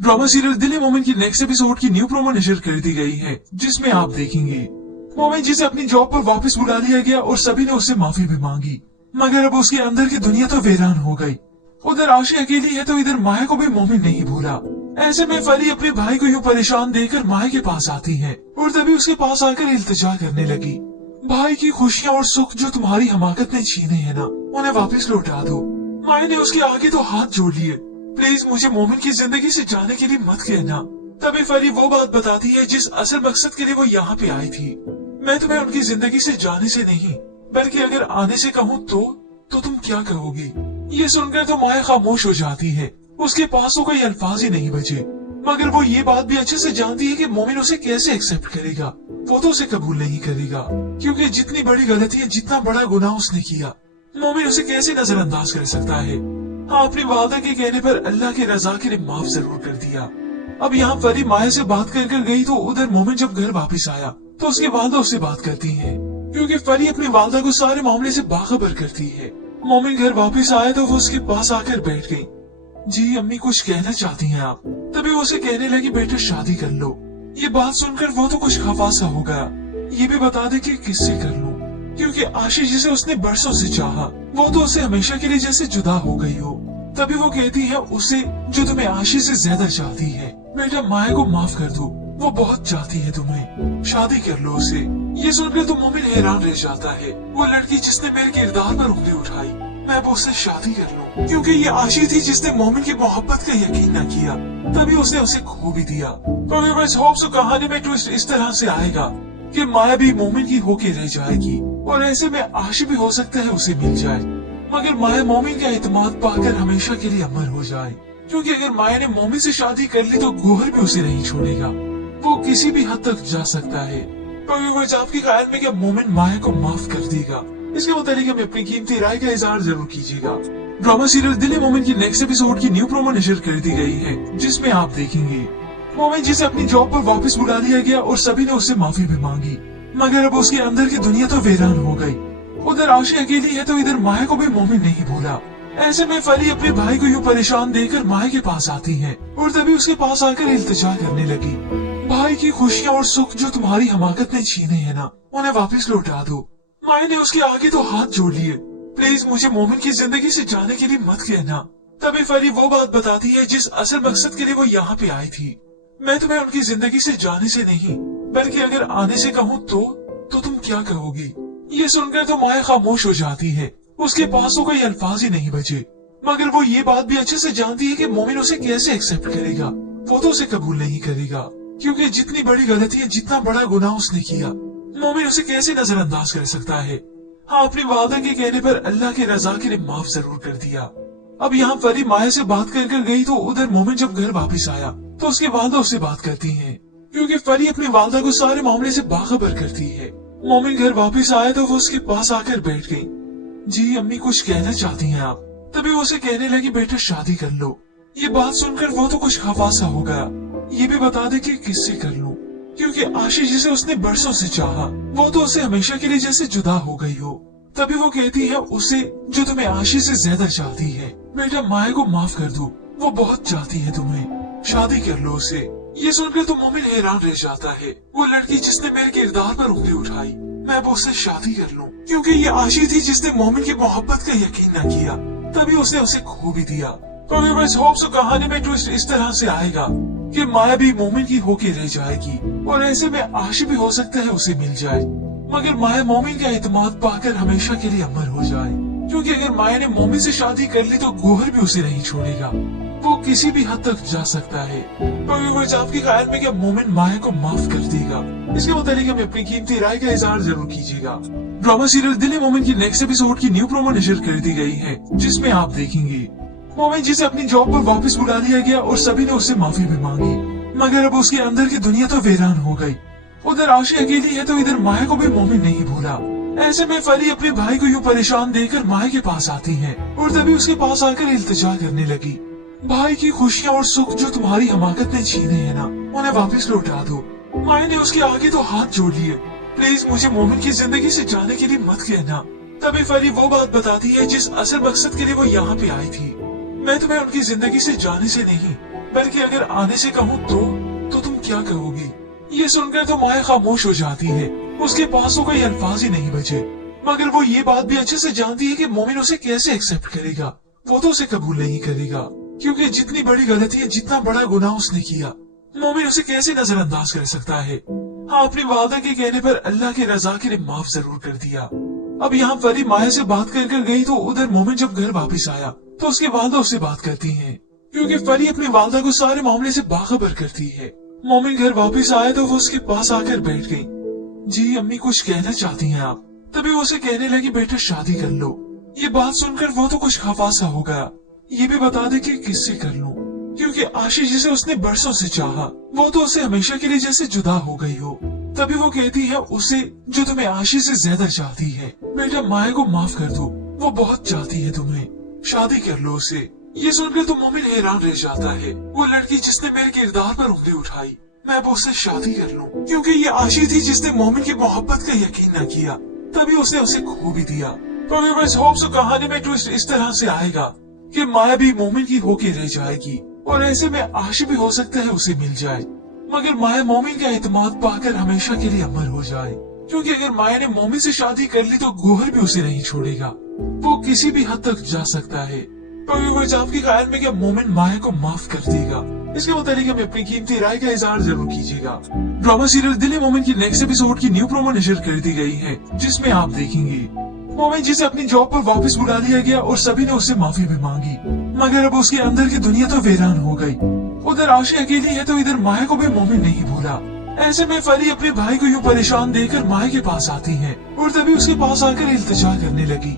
Drama serial दिल मोमिन की नेक्स्ट एपिसोड की न्यू प्रोमो नशर कर दी गई है, जिसमें आप देखेंगे मोमिन जिसे अपनी जॉब पर वापस बुला लिया गया और सभी ने उससे माफी भी मांगी, मगर अब उसके अंदर की दुनिया तो वीरान हो गई। उधर आशी अकेली है तो इधर माया को भी मोमिन नहीं भूला। ऐसे में फरी अपने भाई को यूँ परेशान देखकर माया के पास आती है और तभी उसके पास आकर इल्तिजा करने लगी, भाई की खुशियाँ और सुख जो तुम्हारी हमाकत ने छीने है ना, उन्हें वापस लौटा दो। माया ने उसके आगे तो हाथ जोड़ लिए, प्लीज मुझे मोमिन की जिंदगी से जाने के लिए मत कहना। तभी फरी वो बात बताती है जिस असल मकसद के लिए वो यहाँ पे आई थी। मैं तुम्हें उनकी जिंदगी से जाने से नहीं, बल्कि अगर आने से कहूँ तो तुम क्या कहोगी। ये सुनकर तो माया खामोश हो जाती है, उसके पास तो कोई अल्फाज ही नहीं बचे। मगर वो ये बात भी अच्छे से जानती है कि मोमिन उसे कैसे एक्सेप्ट करेगा, वो तो उसे कबूल नहीं करेगा, क्योंकि जितनी बड़ी गलती है, जितना बड़ा गुनाह उसने किया, मोमिन उसे कैसे नजरअंदाज कर सकता है। हाँ, अपनी वालदा के कहने पर अल्लाह की रजा के लिए माफ जरूर कर दिया। अब यहाँ फरी माया से बात कर गई तो उधर मोमिन जब घर वापस आया तो उसकी वालदा उससे बात करती है, क्योंकि फरी अपनी वालदा को सारे मामले से बाखबर करती है। मोमिन घर वापस आया तो वो उसके पास आकर बैठ गई। जी अम्मी, कुछ कहना चाहती हैं आप? तभी वो उसे कहने लगी, बेटा शादी कर लो। ये बात सुनकर वो तो कुछ खफा सा हो गया। ये भी बता दे कि किससे कर लूं, क्योंकि आशीष जिसे उसने बरसों से चाहा, वो तो उसे हमेशा के लिए जैसे जुदा हो गई हो। तभी वो कहती है उसे, जो तुम्हें आशीष से ज्यादा चाहती है, बेटा माया को माफ कर दो, वो बहुत चाहती है तुम्हें, शादी कर लो उसे। ये सुनकर तो मोमिन हैरान रह जाता है, वो लड़की जिसने मेरे किरदार पर उंगली उठाई, मैं वो उससे शादी कर लूं, क्योंकि ये आशीष थी जिसने मोमिन की मोहब्बत का यकीन न किया, तभी उसने उसे खो भी दिया। तो व्यूअर्स, होप सो कहानी में ट्विस्ट इस तरह से आएगा कि माया भी मोमिन की होके रह जाएगी और ऐसे में आशी भी हो सकता है उसे मिल जाए, मगर माया मोमिन का एतमाद पाकर हमेशा के लिए अमर हो जाए, क्योंकि अगर माया ने मोमिन से शादी कर ली तो गोहर भी उसे नहीं छोड़ेगा, वो किसी भी हद तक जा सकता है। तो व्यूअर्स, आपके ख्याल में क्या मोमिन माया को माफ कर देगा? इसके मुताबिक हमें अपनी कीमती राय का इजहार जरूर कीजिएगा। ड्रामा सीरियल दिल मोमिन की नेक्स्ट एपिसोड की न्यू प्रोमो नशर कर दी गई है, जिसमें आप देखेंगे मोमिन जिसे अपनी जॉब पर वापस बुला लिया गया और सभी ने उससे माफी भी मांगी, मगर अब उसके अंदर की दुनिया तो वीरान हो गई। उधर आशी अकेली है तो इधर माया को भी मोमिन नहीं भूला। ऐसे में फरी अपने भाई को यूँ परेशान देखकर माया के पास आती है और तभी उसके पास आकर इल्तिजा करने लगी, भाई की खुशियाँ और सुख जो तुम्हारी हमाकत ने छीने है ना, उन्हें वापस लौटा दो। माया ने उसके आगे तो हाथ जोड़ लिए, प्लीज मुझे मोमिन की जिंदगी से जाने के लिए मत कहना। तभी फरी वो बात बताती है जिस असल मकसद के लिए वो यहाँ पे आई थी। मैं तुम्हें उनकी जिंदगी से जाने से नहीं, बल्कि अगर आने से कहूँ तो तुम क्या कहोगी। ये सुनकर तो माया खामोश हो जाती है, उसके पास तो कोई अल्फाज ही नहीं बचे। मगर वो ये बात भी अच्छे से जानती है कि मोमिन उसे कैसे एक्सेप्ट करेगा, वो तो उसे कबूल नहीं करेगा, क्योंकि जितनी बड़ी गलती है, जितना बड़ा गुनाह उसने किया, मोमिन उसे कैसे नजरअंदाज कर सकता है। हाँ, अपनी वालदा के कहने पर अल्लाह की रजा के लिए माफ जरूर कर दिया। अब यहाँ फरी माया से बात कर गई तो उधर मोमिन जब घर वापस आया तो उसकी वालदा उससे बात करती है, क्योंकि फरी अपनी वालदा को सारे मामले से बाखबर करती है। मोमिन घर वापस आया तो वो उसके पास आकर बैठ गई। जी अम्मी, कुछ कहना चाहती हैं आप? तभी वो उसे कहने लगी, बेटा शादी कर लो। ये बात सुनकर वो तो कुछ खफा सा हो गया। ये भी बता दे कि किससे कर लूं, क्योंकि आशीष जिसे उसने बरसों से चाहा, वो तो उसे हमेशा के लिए जैसे जुदा हो गई हो। तभी वो कहती है उसे, जो तुम्हें आशीष से ज्यादा चाहती है, बेटा माया को माफ कर दो, वो बहुत चाहती है तुम्हें, शादी कर लो उसे। ये सुनकर तो मोमिन हैरान रह जाता है, वो लड़की जिसने मेरे किरदार पर उंगली उठाई, मैं वो उससे शादी कर लूं, क्योंकि ये आशीष थी जिसने मोमिन की मोहब्बत का यकीन न किया, तभी उसने उसे खो भी दिया। तो व्यूअर्स, होप सो कहानी में ट्विस्ट इस तरह से आएगा कि माया भी मोमिन की होके रह जाएगी और ऐसे में आशी भी हो सकता है उसे मिल जाए, मगर माया मोमिन का एतमाद पाकर हमेशा के लिए अमर हो जाए, क्योंकि अगर माया ने मोमिन से शादी कर ली तो गोहर भी उसे नहीं छोड़ेगा, वो किसी भी हद तक जा सकता है। तो व्यूअर्स, आपके ख्याल में क्या मोमिन माया को माफ कर देगा? इसके मुताबिक हमें अपनी कीमती राय का इजहार जरूर कीजिएगा। ड्रामा सीरियल दिल मोमिन की नेक्स्ट एपिसोड की न्यू प्रोमो नशर कर दी गई है, जिसमें आप देखेंगे मोमिन जिसे अपनी जॉब पर वापस बुला लिया गया और सभी ने उससे माफी भी मांगी, मगर अब उसके अंदर की दुनिया तो वीरान हो गई। उधर आशी अकेली है तो इधर माया को भी मोमिन नहीं भूला। ऐसे में फरी अपने भाई को यूँ परेशान देखकर माया के पास आती है और तभी उसके पास आकर इल्तिजा करने लगी, भाई की खुशियाँ और सुख जो तुम्हारी हमाकत ने छीने है ना, उन्हें वापस लौटा दो। माया ने उसके आगे तो हाथ जोड़ लिए, प्लीज मुझे मोमिन की जिंदगी से जाने के लिए मत कहना। तभी फरी वो बात बताती है जिस असल मकसद के लिए वो यहाँ पे आई थी। मैं तुम्हें उनकी जिंदगी से जाने से नहीं, बल्कि अगर आने से कहूँ तो तुम क्या कहोगी? ये सुनकर तो माया खामोश हो जाती है। उसके पास तो कोई अल्फाज ही नहीं बचे। मगर वो ये बात भी अच्छे से जानती है कि मोमिन उसे कैसे एक्सेप्ट करेगा। वो तो उसे कबूल नहीं करेगा, क्योंकि जितनी बड़ी गलती है, जितना बड़ा गुनाह उसने किया, मोमिन उसे कैसे नजरअंदाज कर सकता है। हाँ, अपनी वालदा के कहने पर अल्लाह की रजा के लिए माफ जरूर कर दिया। अब यहाँ परी माया से बात कर गई तो उधर मोमिन जब घर वापस आया तो उसकी वालदा उससे बात करती है, क्योंकि परी अपनी वालदा को सारे मामले से बाखबर करती है। मोमिन घर वापस आया तो वो उसके पास आकर बैठ गई। जी अम्मी, कुछ कहना चाहती हैं आप? तभी वो उसे कहने लगी, बेटा शादी कर लो। ये बात सुनकर वो तो कुछ खफा सा हो गया। ये भी बता दे कि किससे कर लूं, क्योंकि आशीष जिसे उसने बरसों से चाहा, वो तो उसे हमेशा के लिए जैसे जुदा हो गई हो। तभी वो कहती है उसे, जो तुम्हें आशीष से ज्यादा चाहती है, बेटा माया को माफ कर दो, वो बहुत चाहती है तुम्हें, शादी कर लो उसे। ये सुनकर तो मोमिन हैरान रह जाता है। वो लड़की जिसने मेरे किरदार पर उंगली उठाई, मैं अब उससे शादी कर लूं, क्योंकि ये आशीष थी जिसने मोमिन की मोहब्बत का यकीन न किया, तभी उसने उसे खो भी दिया। तो व्यूअर्स, होप सो कहानी में ट्विस्ट इस तरह से आएगा कि माया भी मोमिन की होके रह जाएगी, और ऐसे में आशिश भी हो सकता है उसे मिल जाए, मगर माया मोमिन का एतमाद पाकर हमेशा के लिए अमर हो जाए। क्योंकि अगर माया ने मोमिन से शादी कर ली तो गोहर भी उसे नहीं छोड़ेगा, वो किसी भी हद तक जा सकता है। तो व्यूअर्स, आपके ख्याल में क्या मोमिन माया को माफ कर देगा? इसके मुताबिक हमें अपनी कीमती राय का इजहार जरूर कीजिएगा। ड्रामा सीरियल दिल मोमिन की नेक्स्ट एपिसोड की न्यू प्रोमो नशर कर दी गई है, जिसमें आप देखेंगे मोमिन जिसे अपनी जॉब पर वापस बुला लिया गया और सभी ने उससे माफी भी मांगी, मगर अब उसके अंदर की दुनिया तो वीरान हो गई। उधर आशी अकेली है तो इधर माया को भी मोमिन नहीं भूला। ऐसे में फरी अपने भाई को यूँ परेशान देखकर माया के पास आती है और तभी उसके पास आकर इल्तिजा करने लगी,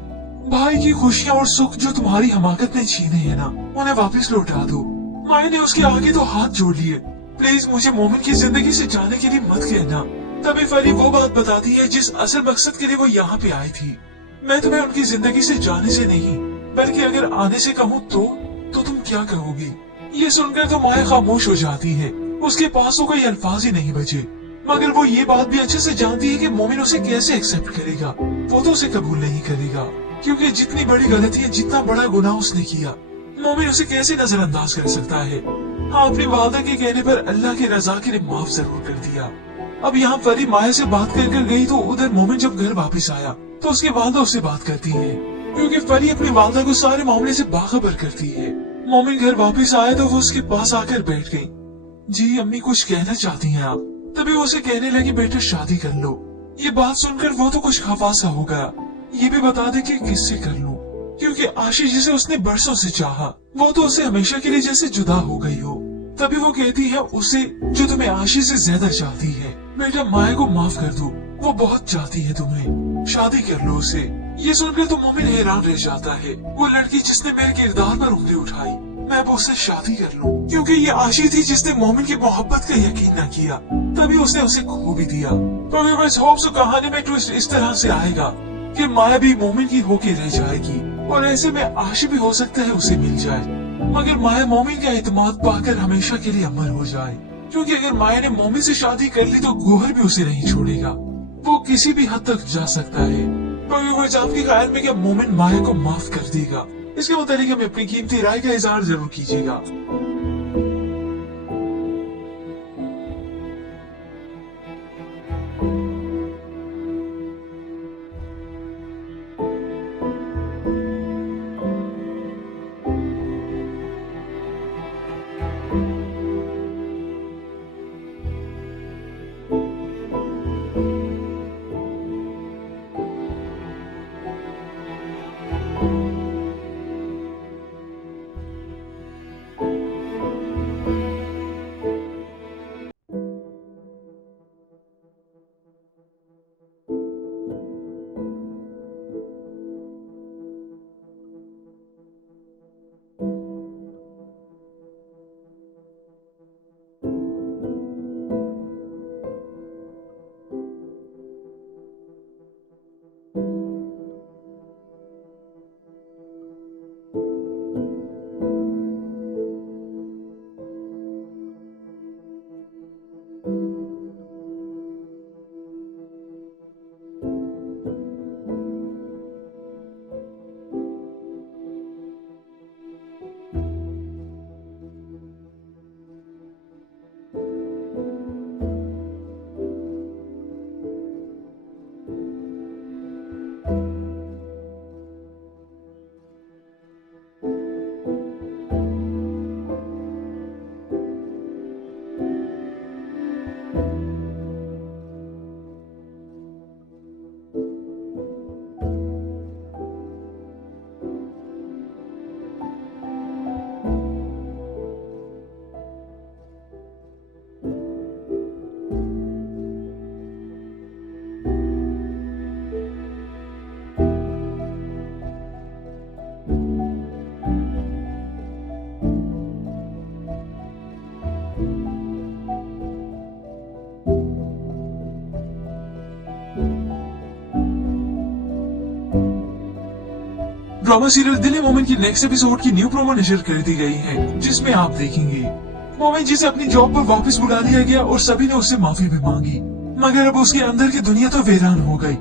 भाई की खुशियाँ और सुख जो तुम्हारी हमाकत ने छीने है ना, उन्हें वापस लौटा दो। माया ने उसके आगे तो हाथ जोड़ लिए, प्लीज मुझे मोमिन की जिंदगी से जाने के लिए मत कहना। तभी फरी वो बात बताती है जिस असल मकसद के लिए वो यहाँ पे आई थी। मैं तुम्हें उनकी जिंदगी से जाने से नहीं, बल्कि अगर आने से कहूँ तो तुम क्या कहोगी? ये सुनकर तो माया खामोश हो जाती है। उसके पास तो कोई अल्फाज ही नहीं बचे, मगर वो ये बात भी अच्छे से जानती है कि मोमिन उसे कैसे एक्सेप्ट करेगा। वो तो उसे कबूल नहीं करेगा, क्योंकि जितनी बड़ी गलती है, जितना बड़ा गुनाह उसने किया, मोमिन उसे कैसे नजरअंदाज कर सकता है। हाँ, अपनी वालदा के कहने पर अल्लाह की रजा के लिए माफ जरूर कर दिया। अब यहाँ फरी माया से बात कर गई तो उधर मोमिन जब घर वापस आया तो उसकी वालदा उससे बात करती है, क्योंकि फरी अपनी वालदा को सारे मामले से बाखबर करती है। मोमिन घर वापस आया तो वो उसके पास आकर बैठ गई। जी अम्मी, कुछ कहना चाहती हैं आप? तभी वो उसे कहने लगी, बेटा शादी कर लो। ये बात सुनकर वो तो कुछ खफा सा हो गया। ये भी बता दे कि किससे कर लूं, क्योंकि आशीष जिसे उसने बरसों से चाहा, वो तो उसे हमेशा के लिए जैसे जुदा हो गई हो। तभी वो कहती है उसे, जो तुम्हें आशीष से ज्यादा चाहती है, बेटा माया को माफ कर दो, वो बहुत चाहती है तुम्हें, शादी कर लो उसे। ये सुनकर तो मोमिन हैरान रह जाता है। वो लड़की जिसने मेरे किरदार पर उंगली उठाई, मैं अब उससे शादी कर लूं, क्योंकि ये आशीष थी जिसने मोमिन की मोहब्बत का यकीन न किया, तभी उसने उसे खो भी दिया। तो व्यूअर्स, होप सो कहानी में ट्विस्ट इस तरह से आएगा कि माया भी मोमिन की होके रह जाएगी, और ऐसे में आशिश भी हो सकता है उसे मिल जाए, मगर माया मोमिन का एतमाद पाकर हमेशा के लिए अमर हो जाए। क्योंकि अगर माया ने मोमिन से शादी कर ली तो गोहर भी उसे नहीं छोड़ेगा, वो किसी भी हद तक जा सकता है। तो व्यूअर्स, आपके ख्याल में क्या मोमिन माया को माफ कर देगा? इसके मुताबिक हमें अपनी कीमती राय का इजहार जरूर कीजिएगा। ड्रामा सीरियल दिल है मोमिन की नेक्स्ट एपिसोड की न्यू प्रोमो नशर कर दी गई है, जिसमें आप देखेंगे मोमिन जिसे अपनी जॉब पर वापस बुला लिया गया और सभी ने उससे माफी भी मांगी, मगर अब उसके अंदर की दुनिया तो वीरान हो गई।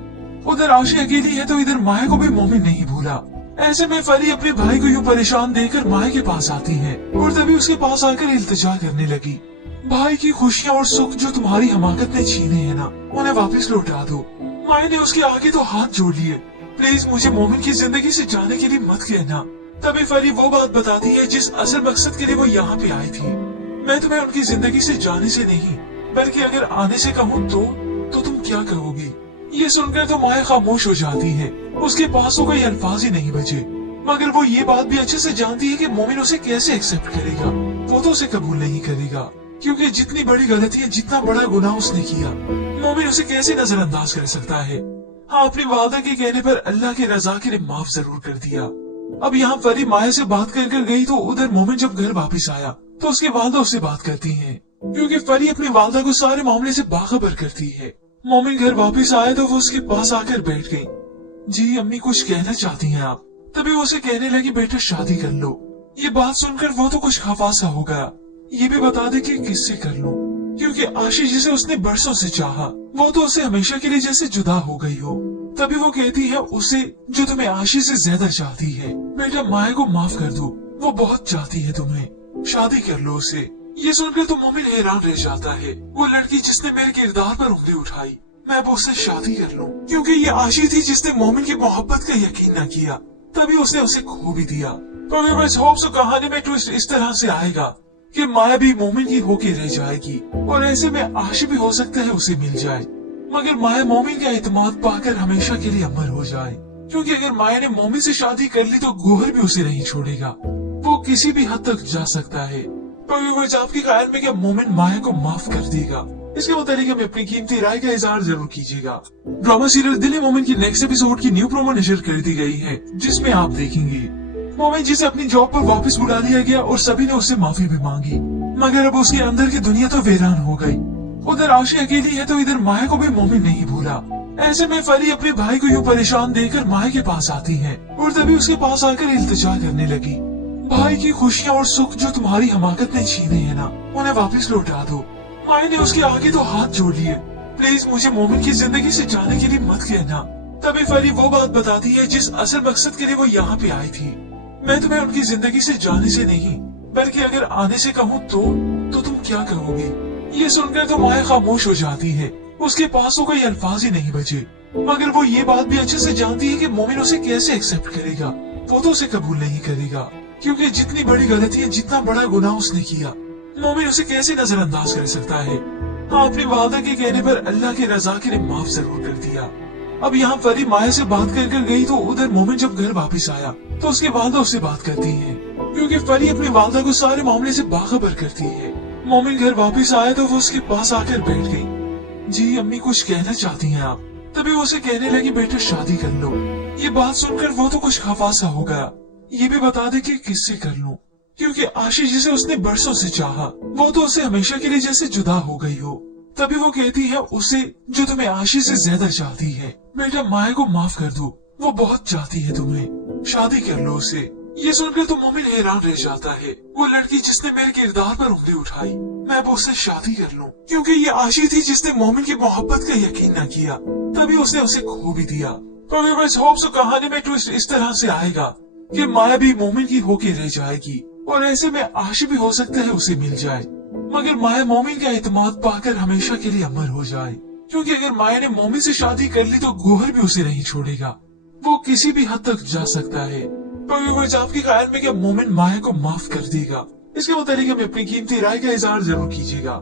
उधर आशी अकेली है तो इधर माया को भी मोमिन नहीं भूला। ऐसे में फरी अपने भाई को यूं परेशान देखकर माया के पास आती है और तभी उसके पास आकर इल्तिजा करने लगी, भाई की खुशियाँ और सुख जो तुम्हारी हमाकत ने छीने हैं ना, उन्हें वापस लौटा दो। माया ने उसके आगे तो हाथ जोड़ लिए, प्लीज मुझे मोमिन की जिंदगी से जाने के लिए मत कहना। तभी फरी वो बात बताती है जिस असल मकसद के लिए वो यहाँ पे आई थी। मैं तुम्हें उनकी जिंदगी से जाने से नहीं, बल्कि अगर आने से कहूँ तो तुम क्या कहोगी। ये सुनकर तो माया खामोश हो जाती है, उसके पास तो कोई अल्फाज ही नहीं बचे। मगर वो ये बात भी अच्छे से जानती है कि मोमिन उसे कैसे एक्सेप्ट करेगा, वो तो उसे कबूल नहीं करेगा, क्योंकि जितनी बड़ी गलती है, जितना बड़ा गुनाह उसने किया, मोमिन उसे कैसे नजरअंदाज कर सकता है। हाँ, अपनी वालदा के कहने पर अल्लाह की रजा के लिए माफ जरूर कर दिया। अब यहाँ फरी माया से बात कर कर गई तो उधर मोमिन जब घर वापस आया तो उसकी वालदा उससे बात करती है, क्योंकि फरी अपनी वालदा को सारे मामले से बाखबर करती है। मोमिन घर वापस आए तो वो उसके पास आकर बैठ गई। जी अम्मी कुछ कहना चाहती हैं आप? तभी वो उसे कहने लगी, बेटा शादी कर लो। ये बात सुनकर वो तो कुछ खफा सा हो गया। ये भी बता दे कि किससे कर लो, क्योंकि आशीष जिसे उसने बरसों से चाहा, वो तो उसे हमेशा के लिए जैसे जुदा हो गई हो। तभी वो कहती है उसे जो तुम्हें आशीष से ज्यादा चाहती है, बेटा माया को माफ कर दो, वो बहुत चाहती है तुम्हें, शादी कर लो उसे। ये सुनकर तो मोमिन हैरान रह जाता है, वो लड़की जिसने मेरे किरदार पर उंगली उठाई, मैं अब उससे शादी कर लूं, क्योंकि ये आशी थी जिसने मोमिन की मोहब्बत का यकीन न किया, तभी उसने उसे खो भी दिया। तो व्यूअर्स होप सो कहानी में ट्विस्ट इस तरह से आएगा कि माया भी मोमिन की होके रह जाएगी और ऐसे में आशी भी हो सकता है उसे मिल जाए, मगर माया मोमिन का एतमाद पाकर हमेशा के लिए अमर हो जाए, क्योंकि अगर माया ने मोमिन से शादी कर ली तो गोहर भी उसे नहीं छोड़ेगा, वो किसी भी हद तक जा सकता है। तो व्यूअर्स आपके ख्याल में क्या मोमिन माया को माफ कर देगा? इसके मुताबिक हमें अपनी कीमती राय का इजहार जरूर कीजिएगा। ड्रामा सीरियल दिल है मोमिन की नेक्स्ट एपिसोड की न्यू प्रोमो नशर कर दी गई है, जिसमें आप देखेंगे मोमिन जिसे अपनी जॉब पर वापस बुला लिया गया और सभी ने उससे माफी भी मांगी, मगर अब उसके अंदर की दुनिया तो वीरान हो गई। उधर आशी अकेली है तो इधर माया को भी मोमिन नहीं भूला। ऐसे में फरी अपने भाई को यूं परेशान देखकर माया के पास आती है और तभी उसके पास आकर इल्तिजा करने लगी, भाई की खुशियाँ और सुख जो तुम्हारी हमाकत ने छीने हैं ना, उन्हें वापस लौटा दो। माया ने उसके आगे तो हाथ जोड़ लिए, प्लीज मुझे मोमिन की जिंदगी से जाने के लिए मत कहना। तभी फरी वो बात बताती है जिस असल मकसद के लिए वो यहाँ पे आई थी। मैं तुम्हें उनकी जिंदगी से जाने से नहीं, बल्कि अगर आने से कहूँ तो तुम क्या कहोगे। ये सुनकर तो माया खामोश हो जाती है, उसके पास तो कोई अल्फाज ही नहीं बचे। मगर वो ये बात भी अच्छे से जानती है कि मोमिन उसे कैसे एक्सेप्ट करेगा, वो तो उसे कबूल नहीं करेगा, क्योंकि जितनी बड़ी गलती है, जितना बड़ा गुनाह उसने किया, मोमिन उसे कैसे नजरअंदाज कर सकता है। हाँ, अपनी वालदा के कहने पर अल्लाह की रजा के लिए माफ जरूर कर दिया। अब यहाँ फरी माया से बात कर कर गई तो उधर मोमिन जब घर वापस आया तो उसके वालदा उससे बात करती है, क्योंकि फरी अपनी वालदा को सारे मामले से बाखबर करती है। मोमिन घर वापस आया तो वो उसके पास आकर बैठ गई। जी अम्मी कुछ कहना चाहती हैं आप? तभी वो उसे कहने लगी, बेटा शादी कर लो। ये बात सुनकर वो तो कुछ खफा सा हो गया। ये भी बता दे कि किससे कर लूं, क्योंकि आशीष जिसे उसने बरसों से चाहा, वो तो उसे हमेशा के लिए जैसे जुदा हो गई हो। तभी वो कहती है उसे जो तुम्हें आशीष से ज्यादा चाहती है, बेटा माया को माफ कर दो, वो बहुत चाहती है तुम्हें, शादी कर लो उसे। ये सुनकर तो मोमिन हैरान रह जाता है, वो लड़की जिसने मेरे किरदार पर उंगली उठाई, मैं अब उससे शादी कर लूं, क्योंकि ये आशी थी जिसने मोमिन की मोहब्बत का यकीन न किया, तभी उसने उसे खो भी दिया। तो व्यूअर्स होप सो कहानी में ट्विस्ट इस तरह से आएगा कि माया भी मोमिन की होके रह जाएगी और ऐसे में आशी भी हो सकता है उसे मिल जाए, मगर माया मोमिन का एतमाद पाकर हमेशा के लिए अमर हो जाए, क्योंकि अगर माया ने मोमिन से शादी कर ली तो गोहर भी उसे नहीं छोड़ेगा, वो किसी भी हद तक जा सकता है। तो व्यूअर्स आपके ख्याल में क्या मोमिन माया को माफ कर देगा? इसके मुताबिक हमें अपनी कीमती राय का इजहार जरूर कीजिएगा।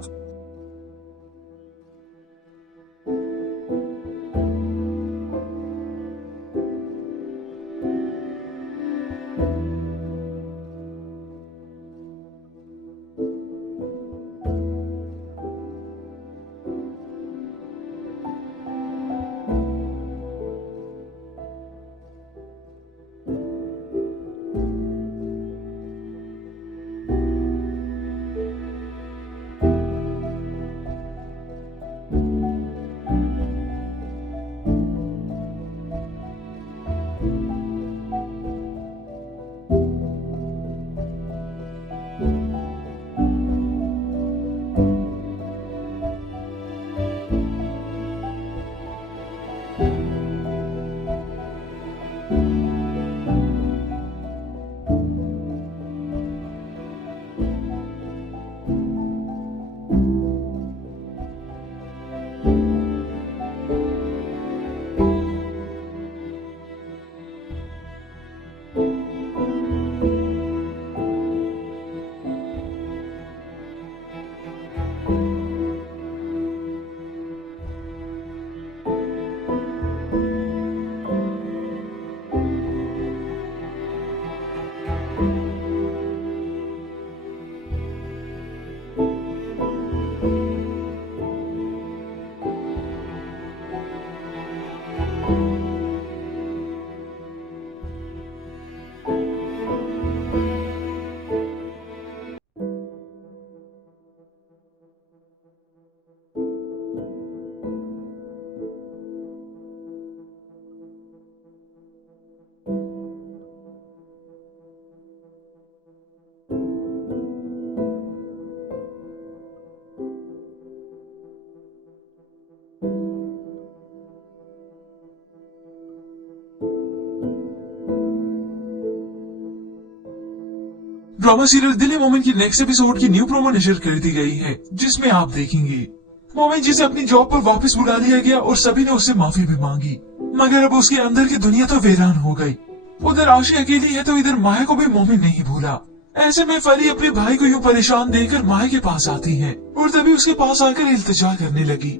ड्रामा सीरियल दिल मोमेंट की नेक्स्ट एपिसोड की न्यू प्रोमो नशर कर दी गई है, जिसमें आप देखेंगे मोमेंट जिसे अपनी जॉब पर वापस बुला लिया गया और सभी ने उससे माफी भी मांगी, मगर अब उसके अंदर की दुनिया तो वीरान हो गई। उधर आशी अकेली है तो इधर माया को भी मोमेंट नहीं भूला। ऐसे में फरी अपने भाई को यूं परेशान देखकर माया के पास आती है और तभी उसके पास आकर इल्तिजा करने लगी,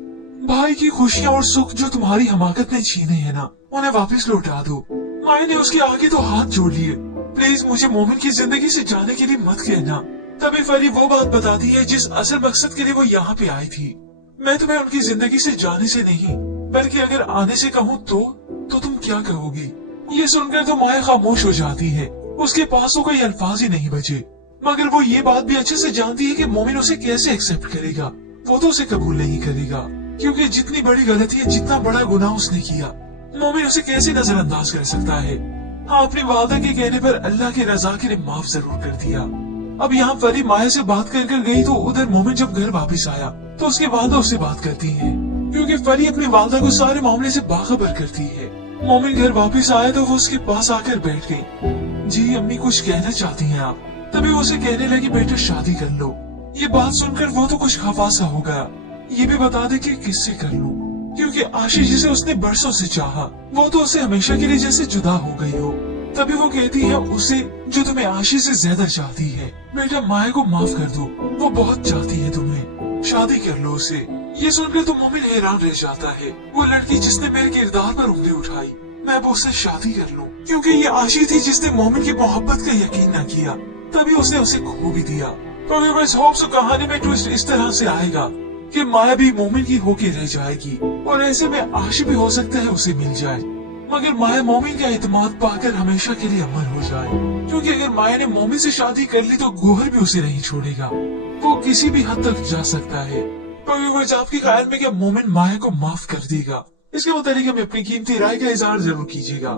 भाई की खुशियाँ और सुख जो तुम्हारी हमाकत ने छीने है ना, उन्हें वापस लौटा दो। माया ने उसके आगे तो हाथ जोड़ लिए, प्लीज मुझे मोमेंट की जिंदगी से जाने के लिए मत कहना। तभी फरी वो बात बताती है जिस असल मकसद के लिए वो यहाँ पे आई थी। मैं तुम्हें उनकी जिंदगी से जाने से नहीं बल्कि अगर आने से कहूँ तो तुम क्या कहोगी। ये सुनकर तो माया खामोश हो जाती है, उसके पास तो कोई अल्फाज ही नहीं बचे। मगर वो ये बात भी अच्छे से जानती है कि मोमिन उसे कैसे एक्सेप्ट करेगा, वो तो उसे कबूल नहीं करेगा, क्योंकि जितनी बड़ी गलती है, जितना बड़ा गुनाह उसने किया, मोमिन उसे कैसे नजरअंदाज कर सकता है। हाँ, अपनी वादा के कहने पर अल्लाह के रजा के लिए माफ जरूर कर दिया। अब यहाँ फरी माया से बात कर गई तो उधर मोमिन जब घर वापस आया तो उसके वालदा उससे बात करती है, क्योंकि फरी अपनी वालदा को सारे मामले से बाखबर करती है। मोमिन घर वापस आया तो वो उसके पास आकर बैठ गई। जी अम्मी कुछ कहना चाहती हैं आप? तभी वो उसे कहने लगी बेटा शादी कर लो। ये बात सुनकर वो तो कुछ खफा सा हो गया, ये भी बता दे कि किससे कर लूं, क्योंकि आशीष जिसे उसने बरसों से चाहा वो तो उसे हमेशा के लिए जैसे जुदा हो गई हो। तभी वो कहती है उसे जो तुम्हें आशीष से ज्यादा चाहती है, बेटा माया को माफ कर दो, वो बहुत चाहती है तुम्हें, शादी कर लो उसे। ये सुनकर तो मोमिन हैरान रह जाता है, वो लड़की जिसने मेरे किरदार पर उंगली उठाई, मैं अब उससे शादी कर लूं, क्योंकि ये आशीष थी जिसने मोमिन की मोहब्बत का यकीन न किया, तभी उसने उसे खो भी दिया। तो व्यूअर्स होप सो कहानी में ट्विस्ट इस तरह से आएगा कि माया भी मोमिन की होके रह जाएगी और ऐसे में आशी भी हो सकता है उसे मिल जाए, मगर माया मोमिन का एतमाद पाकर हमेशा के लिए अमर हो जाए, क्योंकि अगर माया ने मोमिन से शादी कर ली तो गोहर भी उसे नहीं छोड़ेगा, वो किसी भी हद तक जा सकता है। तो व्यूअर्स आपके ख्याल में क्या मोमिन माया को माफ कर देगा? इसके मुताबिक हमें अपनी कीमती राय का इजहार जरूर कीजिएगा।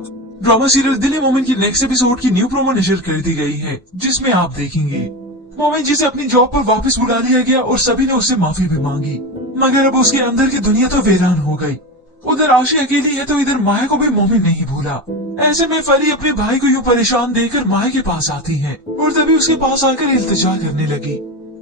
ड्रामा सीरियल दिल मोमिन की नेक्स्ट एपिसोड की न्यू प्रोमो नशर कर दी गई है, जिसमें आप देखेंगे मोमिन जिसे अपनी जॉब पर वापस बुला लिया गया और सभी ने उससे माफी भी मांगी, मगर अब उसके अंदर की दुनिया तो वीरान हो गई। उधर आशी अकेली है तो इधर माया को भी मोमिन नहीं भूला। ऐसे में फरी अपने भाई को यूं परेशान देखकर माया के पास आती है और तभी उसके पास आकर इल्तिजा करने लगी,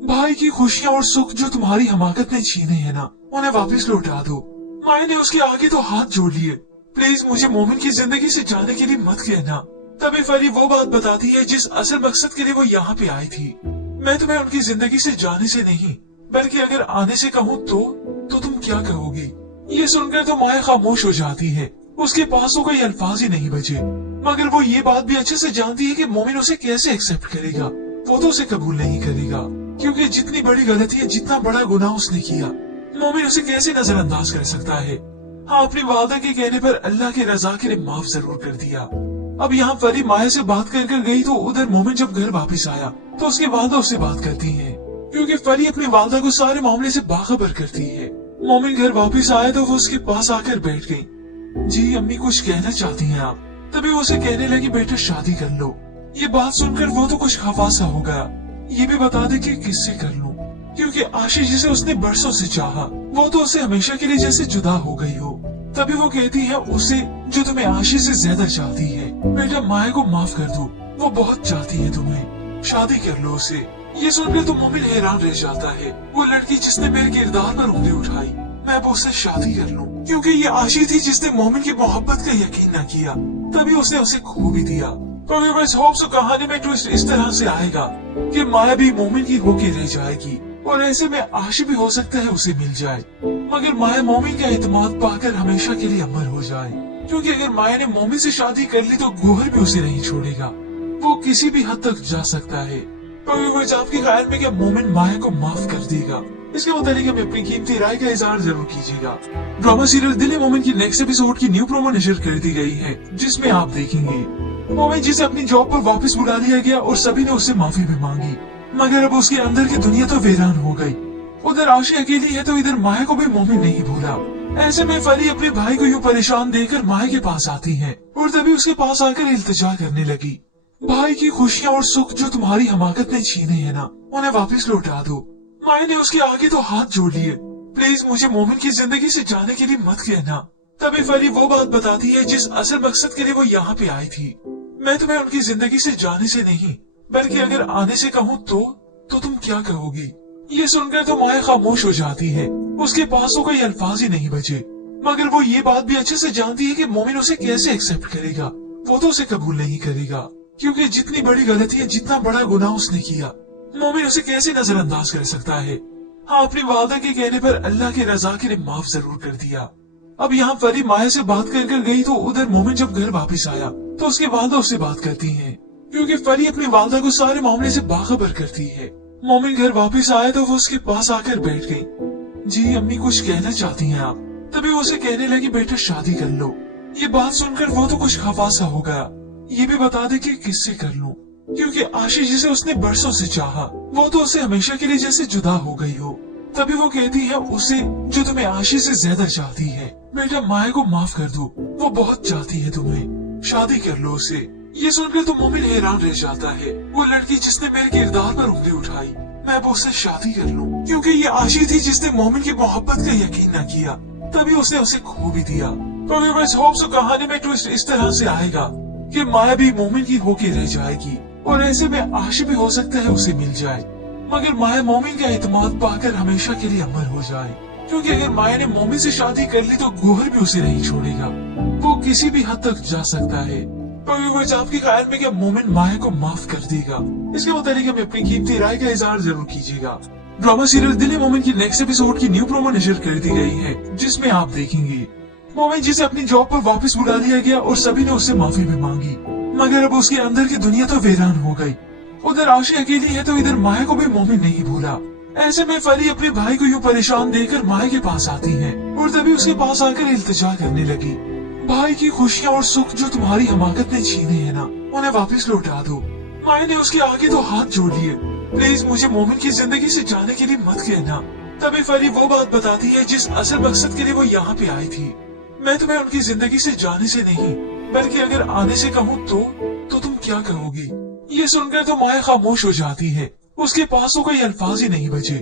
भाई की खुशियाँ और सुख जो तुम्हारी हमाकत ने छीने है ना, उन्हें वापस लौटा दो। माया ने उसके आगे तो हाथ जोड़ लिए, प्लीज मुझे मोमिन की जिंदगी से जाने के लिए मत कहना। तभी फरी वो बात बताती है जिस असल मकसद के लिए वो यहाँ पे आई थी। मैं तुम्हें उनकी जिंदगी से जाने से नहीं बल्कि अगर आने से कहूँ तो तुम क्या कहोगी। ये सुनकर तो माया खामोश हो जाती है, उसके पास तो कोई अल्फाज ही नहीं बचे। मगर वो ये बात भी अच्छे से जानती है कि मोमिन उसे कैसे एक्सेप्ट करेगा, वो तो उसे कबूल नहीं करेगा, क्योंकि जितनी बड़ी गलती है, जितना बड़ा गुनाह उसने किया, मोमिन उसे कैसे नजरअंदाज कर सकता है। हाँ, अपनी वालदा के कहने पर अल्लाह के रजा के लिए माफ जरूर कर दिया। अब यहाँ फरी माया से बात कर गई तो उधर मोमिन जब घर वापस आया तो उसके वालदा उससे बात करती है, क्योंकि फरी अपनी वालदा को सारे मामले से बाखबर करती है। मोमिन घर वापस आया तो वो उसके पास आकर बैठ गई। जी अम्मी कुछ कहना चाहती हैं आप? तभी वो उसे कहने लगी बेटा शादी कर लो। ये बात सुनकर वो तो कुछ खफा सा हो गया, ये भी बता दे कि किससे कर लूं, क्योंकि आशीष जिसे उसने बरसों से चाहा वो तो उसे हमेशा के लिए जैसे जुदा हो गई हो। तभी वो कहती है उसे जो तुम्हें आशीष से ज्यादा चाहती है, बेटा माया को माफ कर दो, वो बहुत चाहती है तुम्हें, शादी कर लो उसे। ये सुनकर तो मोमिन हैरान रह जाता है। वो लड़की जिसने मेरे किरदार पर उंगली उठाई, मैं अब उससे शादी कर लूं, क्योंकि ये आशीष थी जिसने मोमिन की मोहब्बत का यकीन न किया, तभी उसने उसे खो भी दिया। तो व्यूअर्स, होप सो कहानी में ट्विस्ट इस तरह से आएगा कि माया भी मोमिन की होके रह जाएगी और ऐसे में आशिश भी हो सकता है उसे मिल जाए, मगर माया मोमिन का एतमाद पाकर हमेशा के लिए अमर हो जाए। क्योंकि अगर माया ने मोमिन से शादी कर ली तो गोहर भी उसे नहीं छोड़ेगा, वो किसी भी हद तक जा सकता है। तो व्यूअर्स, आपके ख्याल में क्या मोमिन माया को माफ कर देगा? इसके मुताबिक हमें अपनी कीमती राय का इजहार जरूर कीजिएगा। ड्रामा सीरियल दिल है मोमिन की नेक्स्ट एपिसोड की न्यू प्रोमो नशर कर दी गई है, जिसमें आप देखेंगे मोमिन जिसे अपनी जॉब पर वापस बुला लिया गया और सभी ने उससे माफी भी मांगी, मगर अब उसके अंदर की दुनिया तो वीरान हो गई। उधर आशी अकेली है तो इधर माया को भी मोमिन नहीं भूला। ऐसे में फरी अपने भाई को यूँ परेशान देखकर माया के पास आती है और तभी उसके पास आकर इल्तिजा करने लगी, भाई की खुशियाँ और सुख जो तुम्हारी हमाकत ने छीने है ना, उन्हें वापस लौटा दो। माया ने उसके आगे तो हाथ जोड़ लिए, प्लीज मुझे मोमिन की जिंदगी से जाने के लिए मत कहना। तभी फरी वो बात बताती है जिस असल मकसद के लिए वो यहाँ पे आई थी। मैं तुम्हें उनकी जिंदगी से जाने से नहीं, बल्कि अगर आने से कहूँ तो तुम क्या कहोगी? ये सुनकर तो माया खामोश हो जाती है, उसके पास तो कोई अल्फाज ही नहीं बचे। मगर वो ये बात भी अच्छे से जानती है कि मोमिन उसे कैसे एक्सेप्ट करेगा, वो तो उसे कबूल नहीं करेगा, क्योंकि जितनी बड़ी गलती है, जितना बड़ा गुनाह उसने किया, मोमिन उसे कैसे नजरअंदाज कर सकता है। हाँ, अपनी वालदा के कहने पर अल्लाह के रजा के लिए माफ जरूर कर दिया। अब यहाँ फरी माया से बात कर गई तो उधर मोमिन जब घर वापस आया तो उसकी वालदा उससे बात करती है, क्योंकि फरी अपनी वालदा को सारे मामले से बाखबर करती है। मोमिन घर वापस आया तो वो उसके पास आकर बैठ गई। जी अम्मी, कुछ कहना चाहती हैं आप? तभी वो उसे कहने लगी, बेटा शादी कर लो। ये बात सुनकर वो तो कुछ खफा सा हो गया। ये भी बता दे कि किससे कर लूं, क्योंकि आशीष जिसे उसने बरसों से चाहा वो तो उसे हमेशा के लिए जैसे जुदा हो गई हो। तभी वो कहती है उसे जो तुम्हें आशीष से ज्यादा चाहती है, बेटा माया को माफ कर दो, वो बहुत चाहती है तुम्हें, शादी कर लो उसे। ये सुनकर तो मोमिन हैरान रह जाता है। वो लड़की जिसने मेरे किरदार पर उंगली उठाई, मैं अब उससे शादी कर लूं, क्योंकि ये आशीष थी जिसने मोमिन की मोहब्बत का यकीन न किया, तभी उसने उसे खो भी दिया। तो व्यूअर्स, होप सो कहानी में ट्विस्ट इस तरह से आएगा कि माया भी मोमिन की होके रह जाएगी और ऐसे में आशिश भी हो सकता है उसे मिल जाए, मगर माया मोमिन का एतमाद पाकर हमेशा के लिए अमर हो जाए। क्योंकि अगर माया ने मोमिन से शादी कर ली तो गोहर भी उसे नहीं छोड़ेगा, वो किसी भी हद तक जा सकता है। तो व्यूअर्स, आपके ख्याल में क्या मोमिन माया को माफ कर देगा? इसके मुताबिक हमें अपनी कीमती राय का इजहार जरूर कीजिएगा। ड्रामा सीरियल दिल है मोमिन की नेक्स्ट एपिसोड की न्यू प्रोमो नशर कर दी गई है, जिसमें आप देखेंगे मोमिन जिसे अपनी जॉब पर वापस बुला लिया गया और सभी ने उससे माफी भी मांगी, मगर अब उसके अंदर की दुनिया तो वीरान हो गई। उधर आशी अकेली है तो इधर माया को भी मोमिन नहीं भूला। ऐसे में फरी अपने भाई को यूँ परेशान देखकर माया के पास आती है और तभी उसके पास आकर इल्तिजा करने लगी, भाई की खुशियाँ और सुख जो तुम्हारी हमाकत ने छीने है ना, उन्हें वापस लौटा दो। माया ने उसके आगे तो हाथ जोड़ लिए, प्लीज मुझे मोमिन की जिंदगी से जाने के लिए मत कहना। तभी फरी वो बात बताती है जिस असल मकसद के लिए वो यहाँ पे आई थी। मैं तुम्हें उनकी जिंदगी से जाने से नहीं, बल्कि अगर आने से कहूँ तो तुम क्या कहोगी? ये सुनकर तो माया खामोश हो जाती है, उसके पास तो कोई अल्फाज ही नहीं बचे।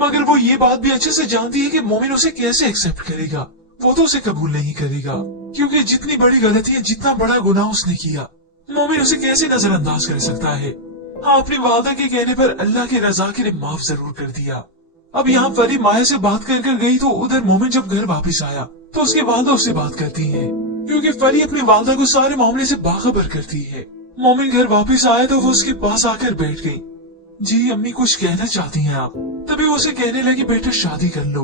मगर वो ये बात भी अच्छे से जानती है कि मोमिन उसे कैसे एक्सेप्ट करेगा, वो तो उसे कबूल नहीं करेगा, क्योंकि जितनी बड़ी गलती है, जितना बड़ा गुनाह उसने किया, मोमिन उसे कैसे नजरअंदाज कर सकता है। हाँ, अपनी वालदा के कहने पर अल्लाह के रजा के लिए माफ जरूर कर दिया। अब यहाँ फरी माया से बात कर गई तो उधर मोमिन जब घर वापस आया तो उसके वालदा उससे बात करती है, क्योंकि फरी अपनी वालदा को सारे मामले से बाखबर करती है। मोमिन घर वापस आया तो वो उसके पास आकर बैठ गई। जी अम्मी, कुछ कहना चाहती हैं आप? तभी वो उसे कहने लगी, बेटा शादी कर लो।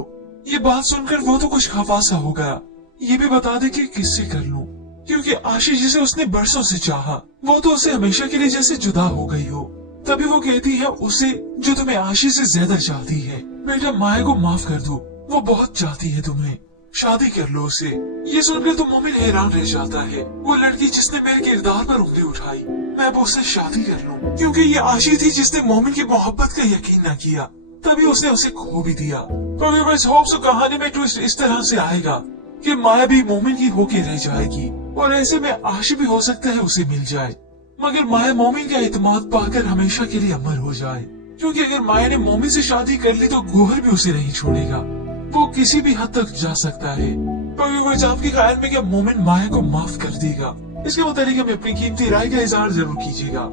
ये बात सुनकर वो तो कुछ खफा सा हो गया। ये भी बता दे कि किससे कर लूं, क्योंकि आशीष जिसे उसने बरसों से चाहा वो तो उसे हमेशा के लिए जैसे जुदा हो गई हो। तभी वो कहती है उसे जो तुम्हें आशीष से ज्यादा चाहती है, बेटा माया को माफ कर दो, वो बहुत चाहती है तुम्हें, शादी कर लो उसे। ये सुनकर तो मोमिन हैरान रह जाता है। वो लड़की जिसने मेरे किरदार पर उंगली उठाई, मैं अब उससे शादी कर लूं, क्योंकि ये आशीष थी जिसने मोमिन की मोहब्बत का यकीन न किया, तभी उसने उसे खो भी दिया। तो व्यूअर्स, होप सो कहानी में ट्विस्ट इस तरह से आएगा कि माया भी मोमिन की होके रह जाएगी और ऐसे में आशिश भी हो सकता है उसे मिल जाए, मगर माया मोमिन का एतमाद पाकर हमेशा के लिए अमर हो जाए। क्योंकि अगर माया ने मोमिन से शादी कर ली तो गोहर भी उसे नहीं छोड़ेगा। वो किसी भी हद तक जा सकता है। तो आपके ख्याल में क्या मोमिन माया को माफ कर देगा? इसके मुताबिक हमें अपनी कीमती राय का इजहार जरूर कीजिएगा।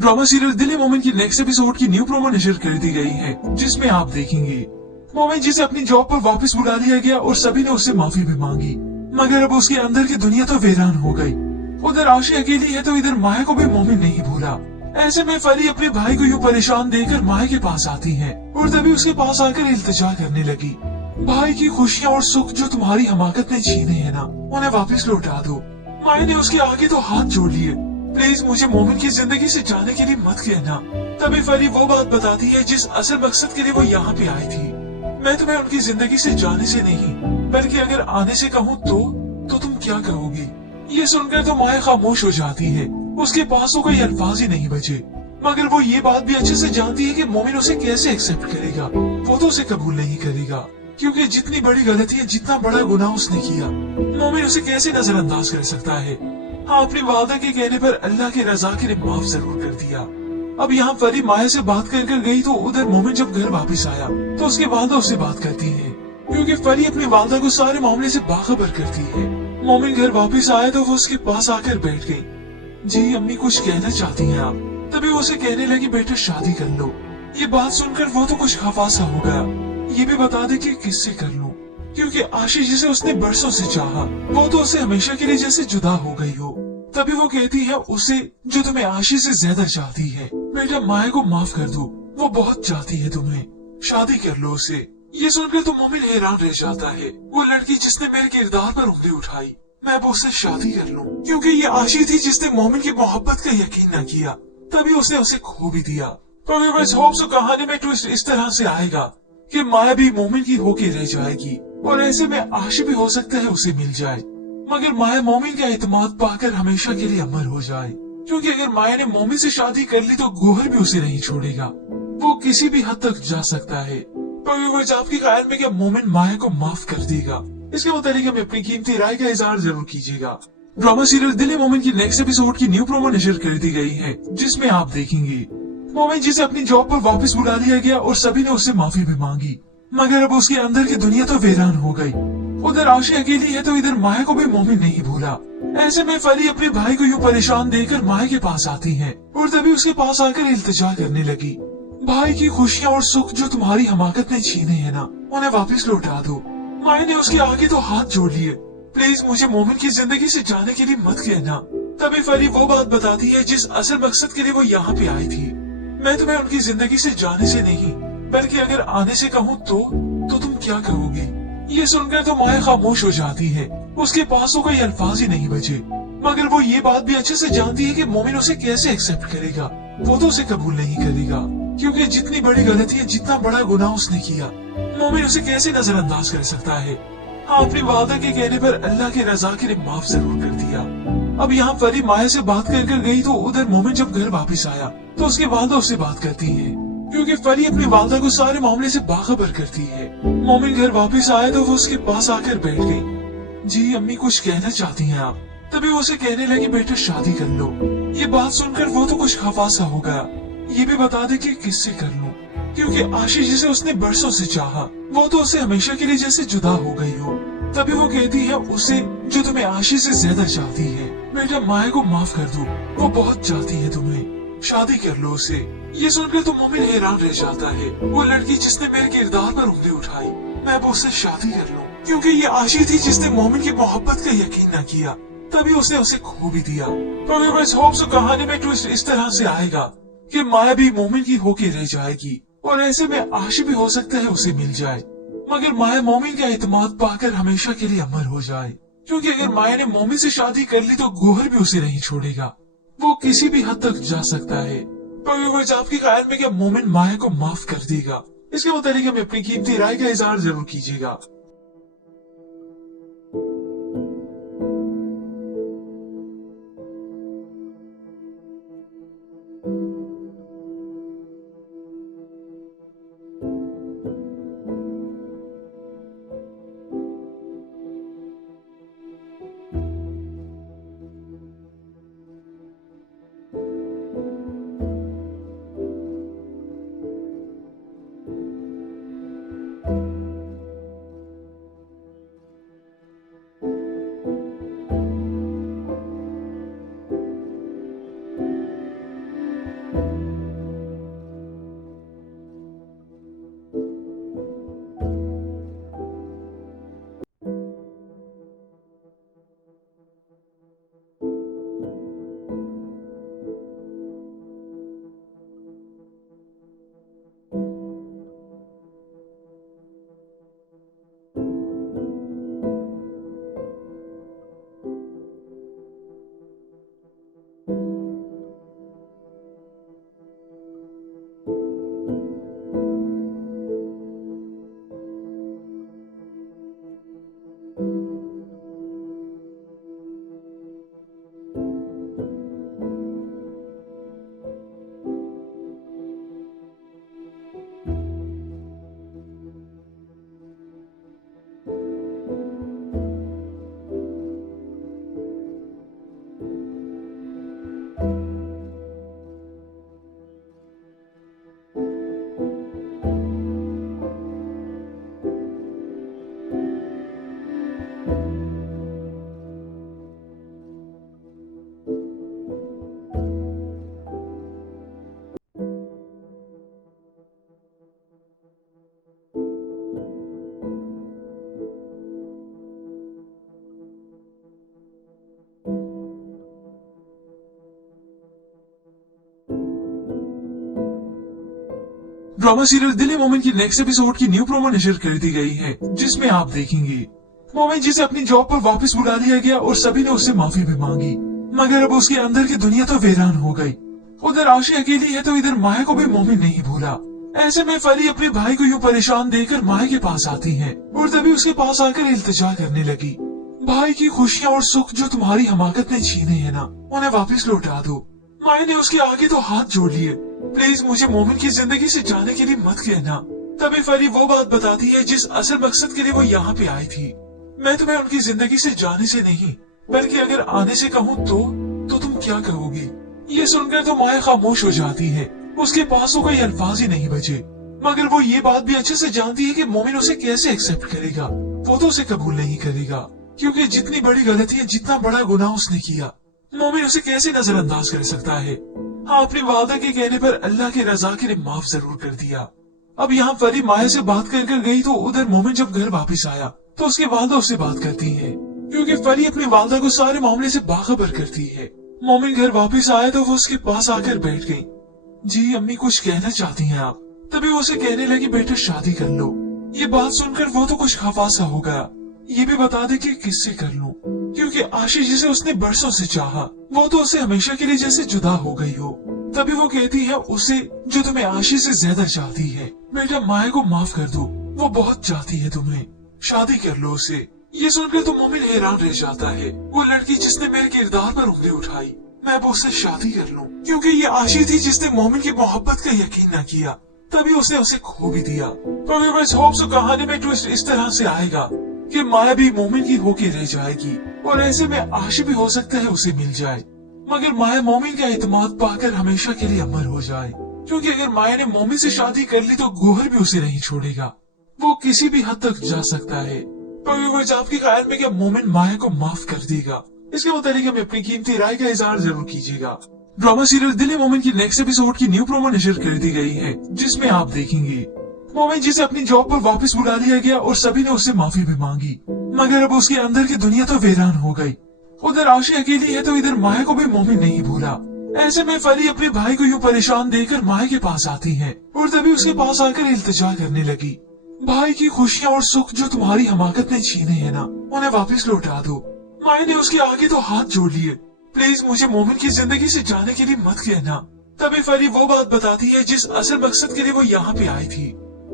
ड्रामा सीरियल दिल मोमिन की नेक्स्ट एपिसोड की न्यू प्रोमो नशर कर दी गई है, जिसमें आप देखेंगे मोमिन जिसे अपनी जॉब पर वापस बुला लिया गया और सभी ने उससे माफी भी मांगी, मगर अब उसके अंदर की दुनिया तो वीरान हो गई। उधर आशी अकेली है तो इधर माया को भी मोमिन नहीं भूला। ऐसे में फरी अपने भाई को यूँ परेशान देकर माया के पास आती है और तभी उसके पास आकर इल्तिजा करने लगी, भाई की खुशियाँ और सुख जो तुम्हारी हमाकत ने छीने है ना, उन्हें वापस लौटा दो। माया ने उसके आगे तो हाथ जोड़ लिए, प्लीज मुझे मोमिन की जिंदगी से जाने के लिए मत कहना। तभी फरी वो बात बताती है जिस असल मकसद के लिए वो यहाँ पे आई थी। मैं तुम्हें उनकी जिंदगी से जाने से नहीं बल्कि अगर आने से कहूँ तो तुम क्या कहोगी? ये सुनकर तो माया खामोश हो जाती है, उसके पास तो कोई अल्फाज ही नहीं बचे। मगर वो ये बात भी अच्छे से जानती है कि मोमिन उसे कैसे एक्सेप्ट करेगा। वो तो उसे कबूल नहीं करेगा, क्योंकि जितनी बड़ी गलती है, जितना बड़ा गुनाह उसने किया, मोमिन उसे कैसे नजरअंदाज कर सकता है। हाँ, अपनी वादा के कहने पर अल्लाह के रजा के लिए माफ जरूर कर दिया। अब यहाँ फरी माया से बात कर गई तो उधर मोमिन जब घर वापस आया तो उसकी वालदा उससे बात करती है, क्योंकि फरी अपनी वालदा को सारे मामले से बाखबर करती है। मोमिन घर वापस आया तो वो उसके पास आकर बैठ गई। जी अम्मी कुछ कहना चाहती हैं आप? तभी वो उसे कहने लगी, बेटा शादी कर लो। ये बात सुनकर वो तो कुछ खफा सा हो गया। ये भी बता दे कि किससे कर लूं, क्योंकि आशीष जिसे उसने बरसों से चाहा वो तो उसे हमेशा के लिए जैसे जुदा हो गई हो। तभी वो कहती है उसे जो तुम्हें आशीष से ज्यादा चाहती है, बेटा माया को माफ कर दो, वो बहुत चाहती है तुम्हें, शादी कर लो उसे। ये सुनकर तो मोमिन हैरान रह जाता है, वो लड़की जिसने मेरे किरदार पर उंगली उठाई, मैं अब उससे शादी कर लूं, क्योंकि ये आशी थी जिसने मोमिन की मोहब्बत का यकीन न किया, तभी उसने उसे खो भी दिया। तो बस होप्स कहानी में ट्विस्ट इस तरह से आएगा कि माया भी मोमिन की होके रह जाएगी और ऐसे में आशी भी हो सकता है उसे मिल जाए, मगर माया मोमिन का एतमाद पाकर हमेशा के लिए अमर हो जाए, क्योंकि अगर माया ने मोमिन से शादी कर ली तो गोहर भी उसे नहीं छोड़ेगा। वो किसी भी हद तक जा सकता है। तो आपके ख्याल में क्या मोमिन माया को माफ कर देगा? इसके मुताबिक हमें अपनी कीमती राय का इजहार जरूर कीजिएगा। ड्रामा सीरियल दिल मोमिन की नेक्स्ट एपिसोड की न्यू प्रोमो नशर कर दी गई है, जिसमें आप देखेंगे मोमिन जिसे अपनी जॉब पर वापस बुला लिया गया और सभी ने उससे माफी भी मांगी, मगर अब उसके अंदर की दुनिया तो वीरान हो गई। उधर आशी अकेली है तो इधर माया को भी मोमिन नहीं भूला। ऐसे में फरी अपने भाई को यूँ परेशान देकर माया के पास आती है और तभी उसके पास आकर इल्तिजा करने लगी, भाई की खुशियाँ और सुख जो तुम्हारी हमाकत ने छीने है ना, उन्हें वापस लौटा दो। माया ने उसके आगे तो हाथ जोड़ लिए। प्लीज मुझे मोमिन की जिंदगी से जाने के लिए मत कहना। तभी फरी वो बात बताती है जिस असल मकसद के लिए वो यहाँ पे आई थी। मैं तुम्हें उनकी जिंदगी से जाने से नहीं बल्कि अगर आने से कहूँ तो तुम क्या कहोगी। ये सुनकर तो माया खामोश हो जाती है। उसके पास तो कोई अल्फाज ही नहीं बचे। मगर वो ये बात भी अच्छे से जानती है कि मोमिन उसे कैसे एक्सेप्ट करेगा। वो तो उसे कबूल नहीं करेगा क्योंकि जितनी बड़ी गलती है, जितना बड़ा गुनाह उसने किया, मोमिन उसे कैसे नजरअंदाज कर सकता है। हाँ, अपनी वादा के कहने पर अल्लाह के रजा के लिए माफ जरूर कर दिया। अब यहाँ फरी माया से बात कर गई तो उधर मोमिन जब घर वापस आया तो उसकी वालदा उससे बात करती है क्योंकि फरी अपनी वालदा को सारे मामले से बाखबर करती है। मोमिन घर वापस आया तो वो उसके पास आकर बैठ गई। जी अम्मी, कुछ कहना चाहती हैं आप? तभी वो उसे कहने लगी, बेटा शादी कर लो। ये बात सुनकर वो तो कुछ खफा सा हो गया। ये भी बता दे कि किससे कर लूं, क्योंकि आशीष जिसे उसने बरसों से चाहा वो तो उसे हमेशा के लिए जैसे जुदा हो गई हो। तभी वो कहती है उसे जो तुम्हें आशीष से ज्यादा चाहती है। बेटा माया को माफ कर दो, वो बहुत चाहती है तुम्हें, शादी कर लो उसे। ये सुनकर तो मोमिन हैरान रह जाता है। वो लड़की जिसने मेरे किरदार पर उंगली उठाई, मैं वो उससे शादी कर लूं, क्योंकि ये आशीष थी जिसने मोमिन की मोहब्बत का यकीन न किया। तभी उसने उसे खो भी दिया। तो इस होप्स कहानी में ट्विस्ट इस तरह से आएगा कि माया भी मोमिन की होके रह जाएगी और ऐसे में आशिश भी हो सकता है उसे मिल जाए, मगर माया मोमिन का एतमाद पाकर हमेशा के लिए अमर हो जाए। क्योंकि अगर माया ने मोमिन से शादी कर ली तो गोहर भी उसे नहीं छोड़ेगा। वो किसी भी हद तक जा सकता है। तो आपके ख्याल में क्या मोमिन माया को माफ कर देगा? इसके मुताबिक हमें अपनी कीमती राय का इजहार जरूर कीजिएगा। ड्रामा सीरियल दिल मोमिन की नेक्स्ट एपिसोड की न्यू प्रोमो नशर कर दी गई है, जिसमें आप देखेंगे मोमिन जिसे अपनी जॉब पर वापस बुला लिया गया और सभी ने उससे माफी भी मांगी, मगर अब उसके अंदर की दुनिया तो वीरान हो गई। उधर आशी अकेली है तो इधर माया को भी मोमिन नहीं भूला। ऐसे में फरी अपने भाई को यूँ परेशान देखकर माया के पास आती है और तभी उसके पास आकर इल्तिजा करने लगी, भाई की खुशियाँ और सुख जो तुम्हारी हमाकत ने छीने है ना, उन्हें वापस लौटा दो। माया ने उसके आगे तो हाथ जोड़ लिए, प्लीज मुझे मोमिन की जिंदगी से जाने के लिए मत कहना। तभी फरी वो बात बताती है जिस असल मकसद के लिए वो यहाँ पे आई थी। मैं तुम्हें उनकी जिंदगी से जाने से नहीं बल्कि अगर आने से कहूँ तो तुम क्या कहोगी। ये सुनकर तो माया खामोश हो जाती है। उसके पास तो कोई अल्फाज ही नहीं बचे, मगर वो ये बात भी अच्छे से जानती है कि मोमिन उसे कैसे एक्सेप्ट करेगा। वो तो उसे कबूल नहीं करेगा क्योंकि जितनी बड़ी गलती है, जितना बड़ा गुनाह उसने किया, मोमिन उसे कैसे नजरअंदाज कर सकता है। हाँ, अपनी वादा के कहने पर अल्लाह के रजा के लिए माफ जरूर कर दिया। अब यहाँ फरी माया से बात कर गई तो उधर मोमिन जब घर वापस आया तो उसकी वालदा उससे बात करती है, क्योंकि फरी अपनी वालदा को सारे मामले से बाखबर करती है। मोमिन घर वापस आया तो वो उसके पास आकर बैठ गई। जी अम्मी कुछ कहना चाहती हैं आप? तभी वो उसे कहने लगी बेटा शादी कर लो। ये बात सुनकर वो तो कुछ खफा सा हो गया। ये भी बता दे कि किससे कर लूं, क्योंकि आशीष जिसे उसने बरसों से चाहा वो तो उसे हमेशा के लिए जैसे जुदा हो गई हो। तभी वो कहती है उसे जो तुम्हें आशीष से ज्यादा चाहती है। बेटा माया को माफ कर दो, वो बहुत चाहती है तुम्हें, शादी कर लो उसे। ये सुनकर तो मोमिन हैरान रह जाता है। वो लड़की जिसने मेरे किरदार पर उंगली उठाई, मैं अब उससे शादी कर लूं, क्योंकि ये आशीष थी जिसने मोमिन की मोहब्बत का यकीन न किया, तभी उसने उसे खो भी दिया। तो व्यूअर्स होप सो कहानी में ट्विस्ट इस तरह से आएगा कि माया भी मोमिन की होके रह जाएगी और ऐसे में आशिश भी हो सकता है उसे मिल जाए, मगर माया मोमिन का एतमाद पाकर हमेशा के लिए अमर हो जाए। क्योंकि अगर माया ने मोमिन से शादी कर ली तो गोहर भी उसे नहीं छोड़ेगा, वो किसी भी हद तक जा सकता है। तो व्यूअर्स आपके ख्याल में क्या मोमिन माया को माफ कर देगा? इसके मुताबिक हमें अपनी कीमती राय का इजहार जरूर कीजिएगा। ड्रामा सीरियल दिल मोमिन की नेक्स्ट एपिसोड की न्यू प्रोमो नशर कर दी गई है, जिसमें आप देखेंगे मोमिन जिसे अपनी जॉब पर वापस बुला लिया गया और सभी ने उससे माफी भी मांगी, मगर अब उसके अंदर की दुनिया तो वीरान हो गई। उधर आशी अकेली है तो इधर माया को भी मोमिन नहीं भूला। ऐसे में फरी अपने भाई को यूँ परेशान देखकर माया के पास आती है और तभी उसके पास आकर इल्तिजा करने लगी, भाई की खुशियाँ और सुख जो तुम्हारी हमाकत ने छीने है ना, उन्हें वापस लौटा दो। माया ने उसके आगे तो हाथ जोड़ लिए, प्लीज मुझे मोमिन की जिंदगी से जाने के लिए मत कहना। तभी फरी वो बात बताती है जिस असल मकसद के लिए वो यहाँ पे आई थी।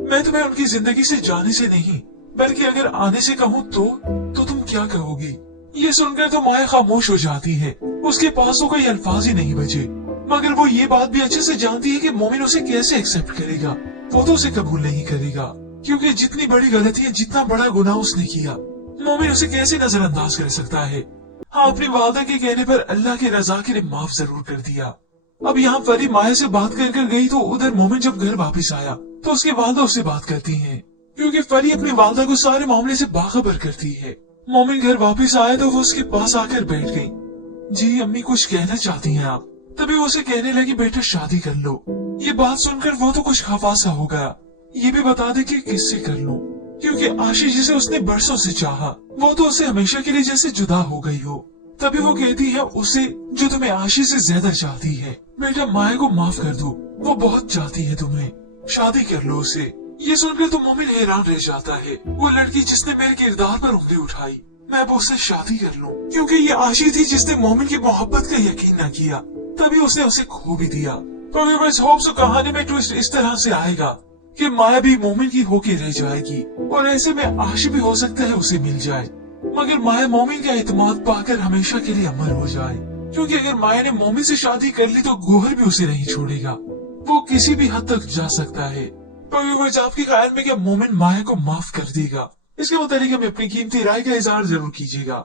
मैं तुम्हें उनकी जिंदगी से जाने से नहीं, बल्कि अगर आने से कहूँ तो तुम क्या कहोगी? ये सुनकर तो माया खामोश हो जाती है, उसके पास तो कोई अल्फाज ही नहीं बचे। मगर वो ये बात भी अच्छे से जानती है कि मोमिन उसे कैसे एक्सेप्ट करेगा, वो तो उसे कबूल नहीं करेगा, क्योंकि जितनी बड़ी गलती है, जितना बड़ा गुनाह उसने किया, मोमिन उसे कैसे नजरअंदाज कर सकता है। हाँ, अपनी वालदा के कहने पर अल्लाह की रजा के लिए माफ जरूर कर दिया। अब यहाँ फरी माया से बात कर गई तो उधर मोमिन जब घर वापस आया तो उसकी वालदा उससे बात करती है, क्योंकि फरी अपनी वालदा को सारे मामले से बाखबर करती है। मोमिन घर वापस आया तो वो उसके पास आकर बैठ गई। जी अम्मी कुछ कहना चाहती हैं आप? तभी वो उसे कहने लगी बेटा शादी कर लो। ये बात सुनकर वो तो कुछ खफा सा हो गया। ये भी बता दे कि किससे कर लूं, क्योंकि आशीष जिसे उसने बरसों से चाहा वो तो उसे हमेशा के लिए जैसे जुदा हो गई हो। तभी वो कहती है उसे जो तुम्हें आशीष से ज्यादा चाहती है। बेटा माया को माफ कर दो, वो बहुत चाहती है तुम्हें, शादी कर लो उसे। ये सुनकर तो मोमिन हैरान रह जाता है। वो लड़की जिसने मेरे किरदार पर उंगली उठाई, मैं अब उससे शादी कर लूं, क्योंकि ये आशीष थी जिसने मोमिन की मोहब्बत का यकीन न किया, तभी उसने उसे खो भी दिया। तो व्यूअर्स होप सो कहानी में ट्विस्ट इस तरह से आएगा कि माया भी मोमिन की होके रह जाएगी और ऐसे में आशिश भी हो सकता है उसे मिल जाए, मगर माया मोमिन का एतमाद पाकर हमेशा के लिए अमर हो जाए। क्योंकि अगर माया ने मोमिन से शादी कर ली तो गोहर भी उसे नहीं छोड़ेगा, वो किसी भी हद तक जा सकता है। तो व्यूअर्स आपके ख्याल में क्या मोमिन माया को माफ कर देगा? इसके मुताबिक हमें अपनी कीमती राय का इजहार जरूर कीजिएगा।